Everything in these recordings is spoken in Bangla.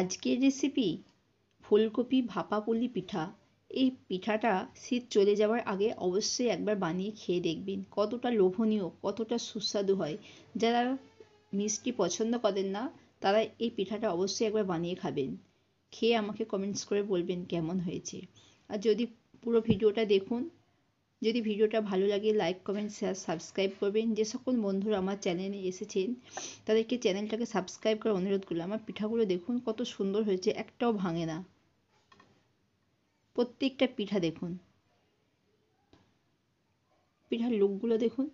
আজকের রেসিপি ফুলকপি ভাপা পুলি পিঠা। এই পিঠাটা শীত চলে যাওয়ার আগে অবশ্যই একবার বানিয়ে খেয়ে দেখবেন কতটা লোভনীয়, কতটা সুস্বাদু হয়। যারা মিষ্টি পছন্দ করেন না তারা এই পিঠাটা অবশ্যই একবার বানিয়ে খাবেন। খেয়ে আমাকে কমেন্টস করে বলবেন কেমন হয়েছে। আর যদি পুরো ভিডিওটা দেখুন, যদি ভিডিওটা ভালো লাগে লাইক কমেন্ট শেয়ার সাবস্ক্রাইব করবেন। যে সকল বন্ধুরা আমার চ্যানেলে এসেছেন তাদেরকে চ্যানেলটাকে সাবস্ক্রাইব করার অনুরোধ করলাম। আমার পিঠাগুলো দেখুন কত সুন্দর হয়েছে, একটাও ভাঙে না। প্রত্যেকটা পিঠা দেখুন, পিঠার লুকগুলো দেখুন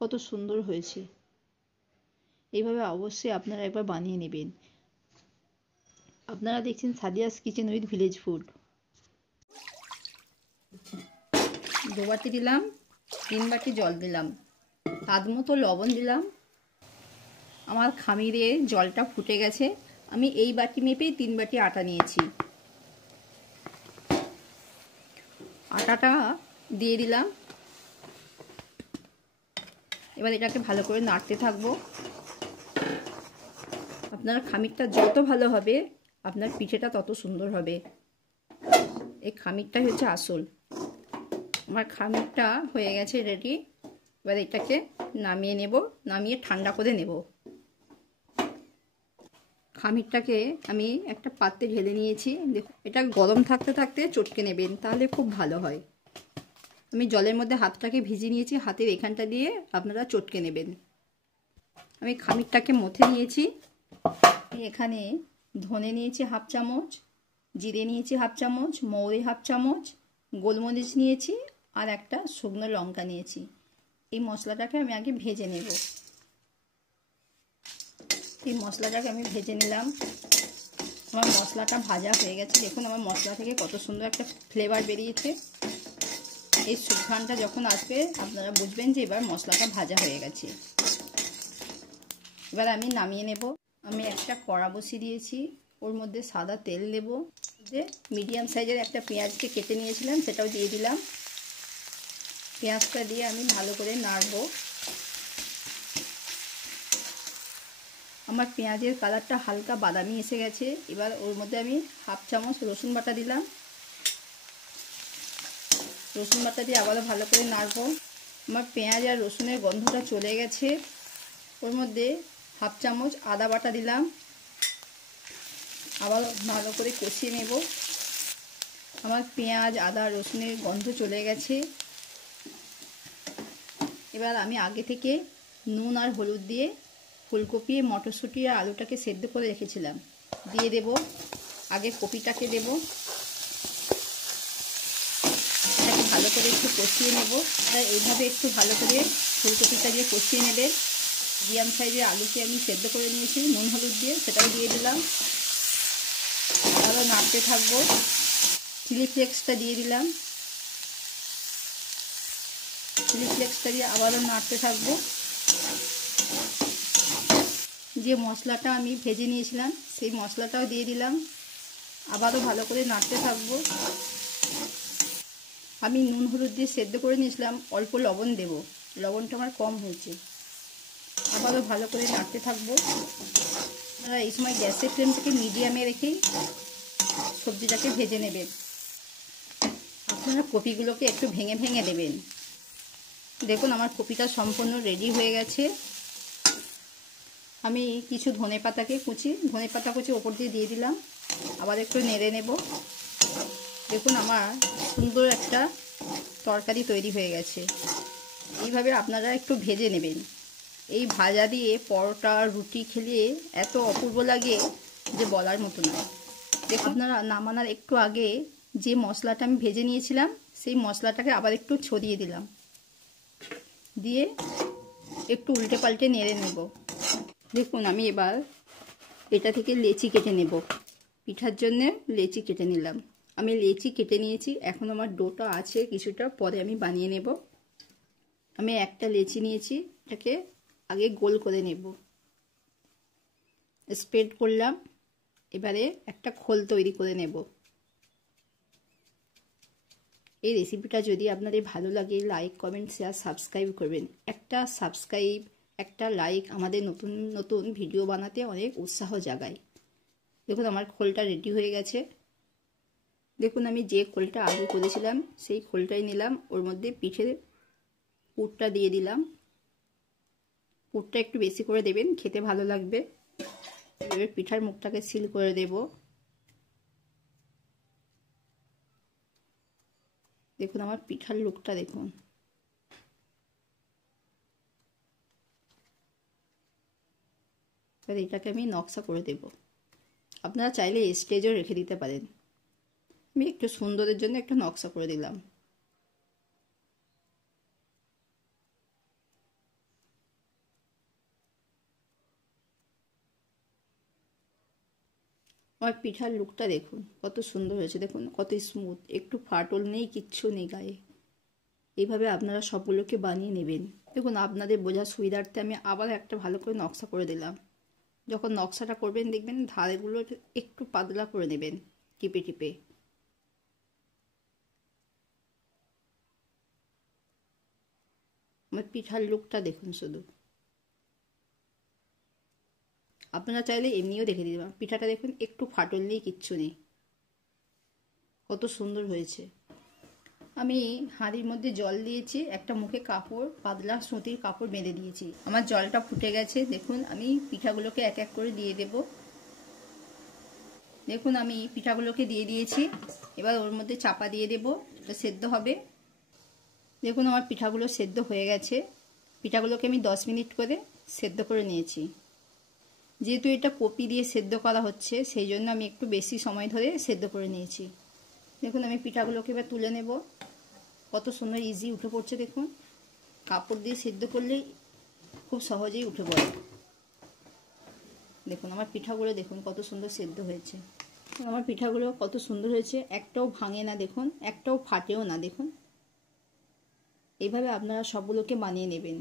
কত সুন্দর হয়েছে। এইভাবে অবশ্যই আপনারা একবার বানিয়ে নেবেন। আপনারা দেখছেন Sadia's kitchen with village food. 2 বাটি দিলাম, 3 বাটি জল দিলাম, স্বাদ মতো লবণ দিলাম। আমার খামিরে জলটা ফুটে গেছে। আমি এই বাটি মেপেই 3 বাটি আটা নিয়েছি। আটাটা দিয়ে দিলাম। এবার এটাকে ভালো করে নাড়তে থাকবো। আপনার খামিরটা যত ভালো হবে আপনার পিঠেটা তত সুন্দর হবে। এই খামিরটাই হচ্ছে আসল। আমার খামিরটা হয়ে গেছে রেডি। এবার এটাকে নামিয়ে নেব, নামিয়ে ঠান্ডা করে নেব। খামিরটাকে আমি একটা পাত্রে ঢেলে নিয়েছি। দেখুন, এটা গরম থাকতে থাকতে চটকে নেবেন, তাহলে খুব ভালো হয়। আমি জলের মধ্যে হাতটাকে ভিজিয়ে নিয়েছি, হাতের এখানটা দিয়ে আপনারা চটকে নেবেন। আমি খামিরটাকে মথে নিয়েছি। আমি এখানে ধনে নিয়েছি হাফ চামচ, জিরে নিয়েছি হাফ চামচ, মৌরি হাফ চামচ, গোলমরিচ নিয়েছি আর একটা শুকনো লঙ্কা নিয়েছি। এই মশলাটাকে আমি আগে ভেজে নেব। এই মশলাটাকে আমি ভেজে নিলাম। আমার মশলাটা ভাজা হয়ে গেছে। দেখুন আমার মশলা থেকে কত সুন্দর একটা ফ্লেভার বেরিয়েছে। এই সুঘ্রাণটা যখন আসবে আপনারা বুঝবেন যে এবার মশলাটা ভাজা হয়ে গেছে। এবার আমি নামিয়ে নেব। আমি একটা কড়া বসিয়ে দিয়েছি, ওর মধ্যে সাদা তেল দেব। যে মিডিয়াম সাইজের একটা পেঁয়াজকে কেটে নিয়েছিলাম সেটাও দিয়ে দিলাম। পেঁয়াজটা দিয়ে আমি ভালো করে নাড়বো। আমার পেঁয়াজের কালারটা হালকা বাদামি এসে গেছে। এবার ওর মধ্যে আমি হাফ চামচ রসুন বাটা দিলাম। রসুন বাটা দিয়ে আবারও ভালো করে নাড়বো। আমার পেঁয়াজ আর রসুনের গন্ধটা চলে গেছে। ওর মধ্যে হাফ চামচ আদা বাটা দিলাম। আবার ভালো করে কষিয়ে নেব। আমার পেঁয়াজ আদা রসুনের গন্ধ চলে গেছে। এবার আমি আগে থেকে নুন আর হলুদ দিয়ে ফুলকপি মটরশুঁটি আর আলুটাকে সেদ্ধ করে রেখেছিলাম দিয়ে দেব। আগে কপিটাকে দেব, এটাকে ভালো করে একটু কষিয়ে নেব। তাই এইভাবে একটু ভালো করে ফুলকপিটা দিয়ে কষিয়ে নেবেন। মিডিয়াম সাইজের আলুকে আমি সেদ্ধ করে নিয়েছি নুন হলুদ দিয়ে, সেটাও দিয়ে দিলাম। আরও নাড়তে থাকবো। চিলি ফ্লেক্সটা দিয়ে দিলাম। চিলি ফ্লেক্সটা দিয়ে আবারও নাড়তে থাকবো। যে মশলাটা আমি ভেজে নিয়েছিলাম সেই মশলাটাও দিয়ে দিলাম। আবারও ভালো করে নাড়তে থাকবো। আমি নুন হলুদ দিয়ে সেদ্ধ করে নিয়েছিলাম, অল্প লবণ দেব, লবণটা আমার কম হয়েছে। আবারও ভালো করে নাড়তে থাকবো। আপনারা এই সময় গ্যাসের ফ্লেমটাকে মিডিয়ামে রেখেই সবজিটাকে ভেজে নেবেন। আপনারা কপিগুলোকে একটু ভেঙে ভেঙে দেবেন। দেখুন আমার কপিটা সম্পূর্ণ রেডি হয়ে গেছে। আমি কিছু ধনেপাতা কুচি ওপর দিয়ে দিলাম। আবার একটু নেড়ে নেব। দেখুন আমার সুন্দর একটা তরকারি তৈরি হয়ে গেছে। এইভাবে আপনারা একটু ভেজে নেবেন। এই ভাজা দিয়ে পরোটা রুটি খেলে এত অপূর্ব লাগে যে বলার মতো না। দেখুন আপনারা নামানোর একটু আগে যে মশলাটা আমি ভেজে নিয়েছিলাম সেই মশলাটাকে আবার একটু ছড়িয়ে দিলাম, দিয়ে একটু উল্টে পাল্টে নেড়ে নেব। দেখুন আমি এবার এটা থেকে লেচি কেটে নেব। পিঠার জন্য লেচি কেটে নিলাম। আমি লেচি কেটে নিয়েছি। এখন আমার ডোটা আছে কিছুটা, পরে আমি বানিয়ে নেব। আমি একটা লেচি নিয়েছি, এটাকে আগে গোল করে নেব, স্প্রেড করলাম। এবারে একটা খোল তৈরি করে নেব। এই রেসিপিটা যদি আপনাদের ভালো লাগে লাইক কমেন্ট শেয়ার সাবস্ক্রাইব করবেন। একটা সাবস্ক্রাইব একটা লাইক আমাদের নতুন নতুন ভিডিও বানাতে অনেক উৎসাহ জাগায়। দেখুন আমার খোলটা রেডি হয়ে গেছে। দেখুন আমি যে খোলটা আগে করেছিলাম সেই খোলটাই নিলাম, ওর মধ্যে পিঠের পুরটা দিয়ে দিলাম। পুরটা একটু বেশি করে দেবেন, খেতে ভালো লাগবে। এবার পিঠার মুখটাকে সিল করে দেব। দেখুন আমার পিঠার লুকটা দেখুন। এবার এটাকে আমি নকশা করে দেব। আপনারা চাইলে স্টেজও রেখে দিতে পারেন। আমি একটু সুন্দরের জন্য একটা নকশা করে দিলাম। আমার পিঠার লুকটা দেখুন কত সুন্দর হয়েছে। দেখুন কত স্মুথ, একটু ফাটল নেই, কিচ্ছু নেই গায়ে। এইভাবে আপনারা সবগুলোকে বানিয়ে নেবেন। দেখুন আপনাদের বোঝার সুবিধার্থে আমি আবার একটা ভালো করে নকশা করে দিলাম। যখন নকশাটা করবেন দেখবেন ধারেগুলো একটু পাতলা করে নেবেন টিপে টিপে। আমার পিঠার লুকটা দেখুন শুধু। আপনারা চাইলে এমনিও দেখে দিতে পারেন। পিঠাটা দেখুন একটু ফাটল নেই, কিচ্ছু নেই, কত সুন্দর হয়েছে। আমি হাঁড়ির মধ্যে জল দিয়েছি, একটা মুখে কাপড়, পাতলা সুতির কাপড় বেঁধে দিয়েছি। আমার জলটা ফুটে গেছে। দেখুন আমি পিঠাগুলোকে এক এক করে দিয়ে দেব। দেখুন আমি পিঠাগুলোকে দিয়ে দিয়েছি। এবার ওর মধ্যে চাপা দিয়ে দেব, এটা সেদ্ধ হবে। দেখুন আমার পিঠাগুলো সেদ্ধ হয়ে গেছে। পিঠাগুলোকে আমি 10 মিনিট করে সেদ্ধ করে নিয়েছি। যেহেতু এটা কপি দিয়ে সেদ্ধ করা হচ্ছে সেই জন্য আমি একটু বেশি সময় ধরে সেদ্ধ করে নিয়েছি। দেখুন আমি পিঠাগুলোকে এবার তুলে নেব। কত সুন্দর ইজি উঠে পড়ছে দেখুন। কাপড় দিয়ে সেদ্ধ করলেই খুব সহজেই উঠে পড়ে। দেখুন আমার পিঠাগুলো দেখুন কত সুন্দর সেদ্ধ হয়েছে। আমার পিঠাগুলো কত সুন্দর হয়েছে, একটাও ভাঙে না দেখুন, একটাও ফাটেও না দেখুন। এইভাবে আপনারা সবগুলোকে বানিয়ে নেবেন।